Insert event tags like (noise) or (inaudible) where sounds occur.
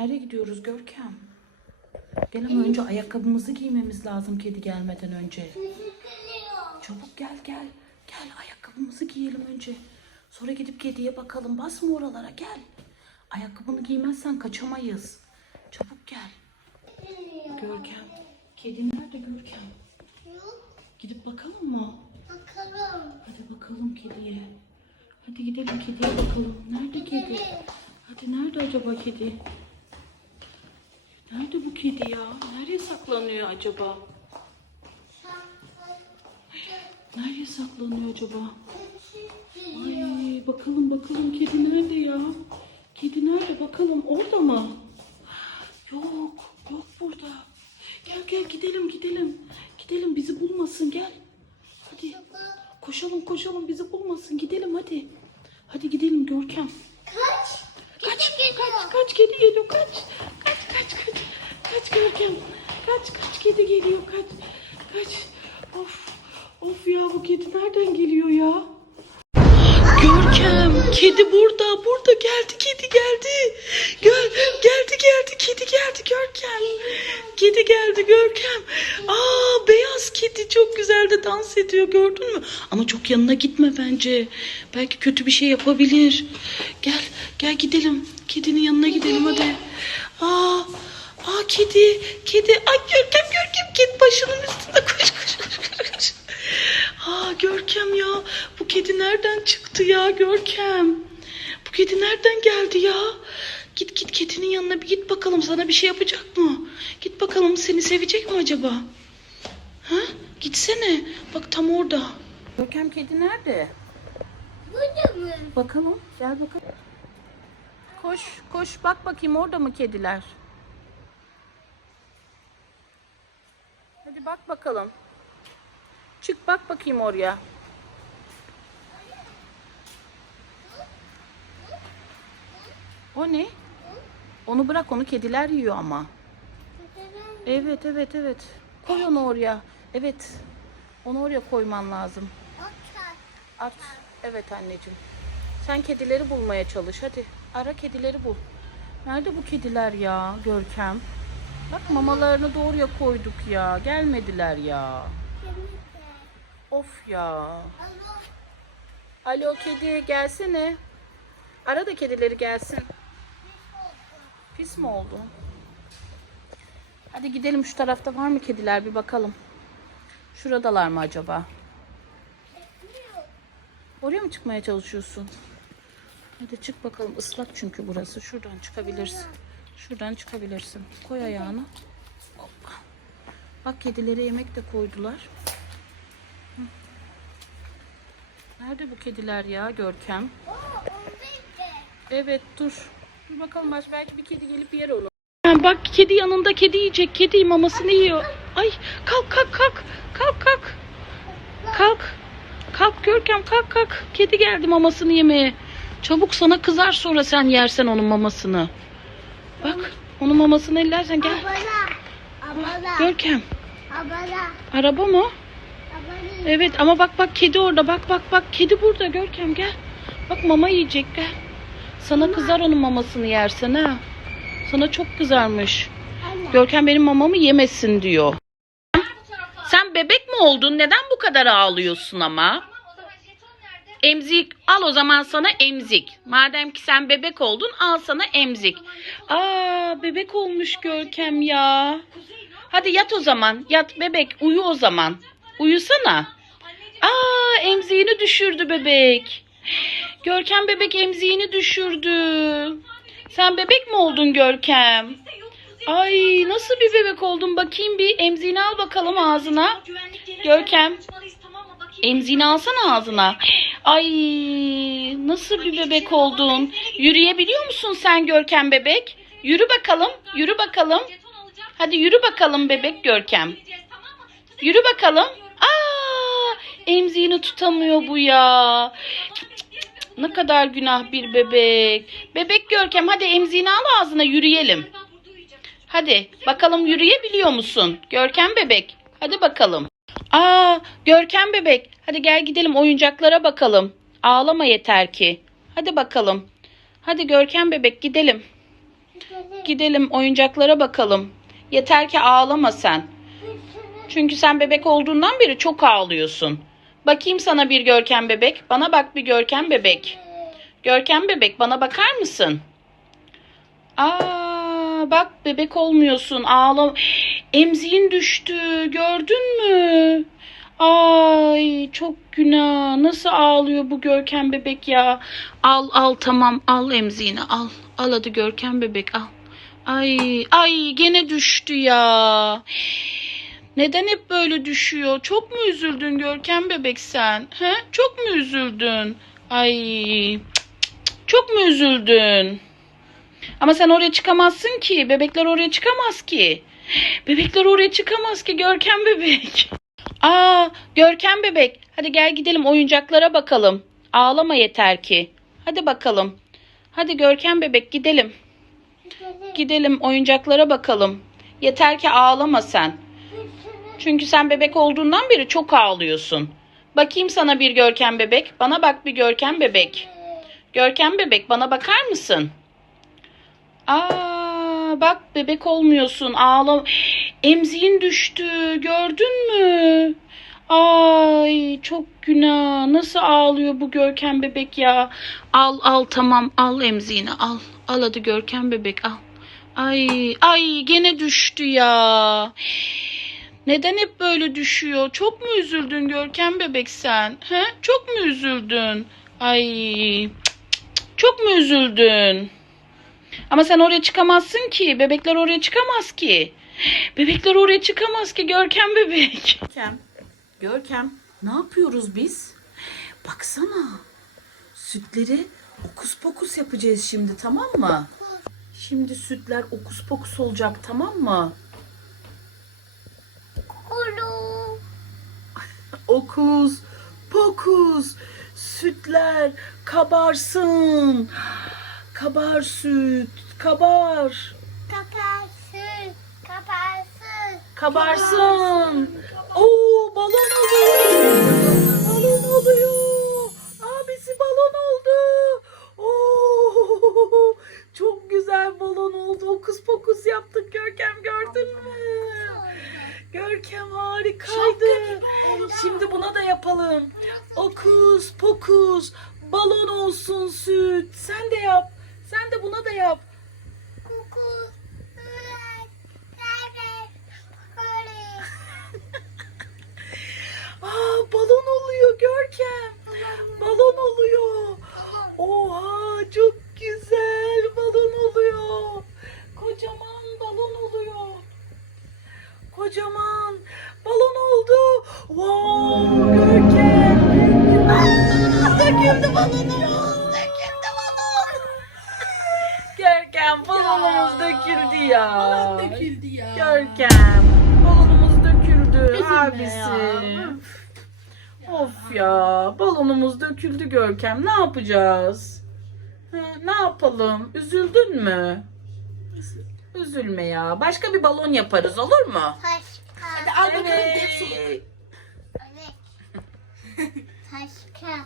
Nereye gidiyoruz Görkem? Gel önce ayakkabımızı giymemiz lazım kedi gelmeden önce. Çabuk gel gel. Gel ayakkabımızı giyelim önce. Sonra gidip kediye bakalım. Basma oralara gel. Ayakkabını giymezsen kaçamayız. Çabuk gel. Görkem. Kedi nerede Görkem? Gidip bakalım mı? Bakalım. Hadi bakalım kediye. Hadi gidelim kediye bakalım. Nerede kedi? Hadi nerede acaba kedi? Kedi ya? Nereye saklanıyor acaba? Nereye saklanıyor acaba? Ay bakalım bakalım kedi nerede ya? Kedi nerede bakalım orada mı? Yok yok burada. Gel gel gidelim gidelim. Gidelim bizi bulmasın gel. Hadi koşalım koşalım bizi bulmasın gidelim hadi. Hadi gidelim Görkem. Kaç. Kaç kaç kaç kedi geliyor kaç kaç. Görkem. Kaç kaç kedi geliyor kaç. Kaç. Of. Of ya bu kedi nereden geliyor ya? Görkem, kedi burada, burada geldi, kedi geldi. Gel, geldi, geldi, kedi geldi Görkem. Kedi geldi Görkem. Aa, beyaz kedi çok güzel de dans ediyor gördün mü? Ama çok yanına gitme bence. Belki kötü bir şey yapabilir. Gel, gel gidelim. Kedinin yanına gidelim hadi. Aa, aa kedi, kedi. Ay Görkem, Görkem, kedi başının üstünde koş, koş, koş, koş. Aa Görkem ya bu kedi nereden çıktı ya Görkem? Bu kedi nereden geldi ya? Git git kedinin yanına bir git bakalım sana bir şey yapacak mı? Git bakalım seni sevecek mi acaba? Ha? Gitsene. Bak tam orada. Görkem kedi nerede? Burada mı? Bakalım. Gel bakalım. Koş koş bak bakayım orada mı kediler? Hadi bak bakalım. Çık bak bakayım oraya. O ne? Onu bırak onu kediler yiyor ama. Evet evet evet. Koy onu oraya. Evet. Onu oraya koyman lazım. At. Evet anneciğim. Sen kedileri bulmaya çalış hadi. Ara kedileri bul. Nerede bu kediler ya Görkem? Bak mamalarını doğruya koyduk ya. Gelmediler ya. Of ya. Alo kedi gelsene. Ara da kedileri gelsin. Pis mi oldu? Hadi gidelim şu tarafta var mı kediler bir bakalım. Şuradalar mı acaba? Oraya mı çıkmaya çalışıyorsun? Hadi çık bakalım ıslak çünkü burası. Şuradan çıkabilirsin. Şuradan çıkabilirsin. Koy ayağını. Bak kedilere yemek de koydular. Nerede bu kediler ya Görkem? Evet dur. Dur bakalım baş belki bir kedi gelip yer onu. Bak kedi yanında kedi yiyecek. Kedi mamasını yiyor. Ay kalk kalk kalk. Kalk kalk. Kalk. Kalk Görkem kalk kalk. Kedi geldi mamasını yemeye. Çabuk sana kızar sonra sen yersen onun mamasını. Bak onun mamasını ellersen gel. Abala. Abala. Görkem. Abala. Araba mı? Abala. Evet ama bak bak kedi orada. Bak bak bak kedi burada Görkem gel. Bak mama yiyecek gel. Sana kızar onun mamasını yersen ha. Sana çok kızarmış. Anne. Görkem benim mamamı yemesin diyor. Sen bebek mi oldun? Neden bu kadar ağlıyorsun ama? Emzik al o zaman sana emzik. Madem ki sen bebek oldun al sana emzik. Aa bebek olmuş Görkem ya. Hadi yat o zaman. Yat bebek uyu o zaman. Uyusana. Aa emziğini düşürdü bebek. Görkem bebek emziğini düşürdü. Sen bebek mi oldun Görkem? Ay nasıl bir bebek oldun bakayım bir emziğini al bakalım ağzına. Görkem emziğini alsana ağzına. Ay nasıl bir bebek oldun? Yürüyebiliyor musun sen Görkem bebek? Yürü bakalım yürü bakalım. Hadi yürü bakalım bebek Görkem. Yürü bakalım. Aa emziğini tutamıyor bu ya. Ne kadar günah bir bebek. Bebek Görkem hadi emziğini al ağzına yürüyelim. Hadi bakalım yürüyebiliyor musun? Görkem bebek. Hadi bakalım. Aa Görkem bebek. Hadi gel gidelim oyuncaklara bakalım. Ağlama yeter ki. Hadi bakalım. Hadi Görkem bebek gidelim. Gidelim oyuncaklara bakalım. Yeter ki ağlama sen. Çünkü sen bebek olduğundan beri çok ağlıyorsun. Bakayım sana bir Görkem bebek. Bana bak bir Görkem bebek. Görkem bebek bana bakar mısın? Aa bak bebek olmuyorsun. Ağla. Emziğin düştü. Gördün mü? Ay çok günah. Nasıl ağlıyor bu Görkem bebek ya? Al al tamam al emziğini al. Al hadi Görkem bebek al. Ay ay gene düştü ya. Neden hep böyle düşüyor? Çok mu üzüldün Görkem bebek sen? He? Çok mu üzüldün? Ay çok mu üzüldün? Ama sen oraya çıkamazsın ki. Bebekler oraya çıkamaz ki. Bebekler oraya çıkamaz ki Görkem bebek. (laughs) Aa, Görkem bebek. Hadi gel gidelim oyuncaklara bakalım. Ağlama yeter ki. Hadi bakalım. Hadi Görkem bebek gidelim. Gidelim oyuncaklara bakalım. Yeter ki ağlama sen. Çünkü sen bebek olduğundan beri çok ağlıyorsun. Bakayım sana bir Görkem bebek. Bana bak bir Görkem bebek. Görkem bebek bana bakar mısın? Aa bak bebek olmuyorsun. Ağla. Emziğin düştü. Gördün mü? Ay çok günah. Nasıl ağlıyor bu Görkem bebek ya? Al al tamam al emziğini al. Al hadi Görkem bebek al. Ay ay gene düştü ya. Neden hep böyle düşüyor? Çok mu üzüldün Görkem bebek sen? He? Çok mu üzüldün? Ay çok mu üzüldün? Ama sen oraya çıkamazsın ki. Bebekler oraya çıkamaz ki. Bebekler oraya çıkamaz ki Görkem bebek. Görkem. Görkem. Ne yapıyoruz biz? Baksana. Sütleri okus pokus yapacağız şimdi tamam mı? Şimdi sütler okus pokus olacak tamam mı? Okus pokus sütler kabarsın. Kabar süt kabar. Kapatsın. Kapatsın. Kabarsın. Oo balon oluyor. Balon oluyor. Abisi balon oldu. Oo çok güzel balon oldu. Okus pokus yaptık Görkem gördün mü? Görkem harikaydı. Şimdi buna da yapalım. Okus pokus balon olsun süt. Sen de yap. Sen de buna da yap. (laughs) Aa balon oluyor Görkem. Balon oluyor. Oha çok güzel balon oluyor. Kocaman balon oluyor. Kocaman balon oldu. Wow Görkem. Aa, (laughs) Döküldü balonumuz. Ya. Balon döküldü ya. Görkem balonumuz döküldü Üzülme abisi. ya. Of ya balonumuz döküldü Görkem ne yapacağız? Ha, ne yapalım? Üzüldün mü? Üzülme ya. Başka bir balon yaparız olur mu? Taşka. Hadi al bakalım. Evet. Evet. Taşka.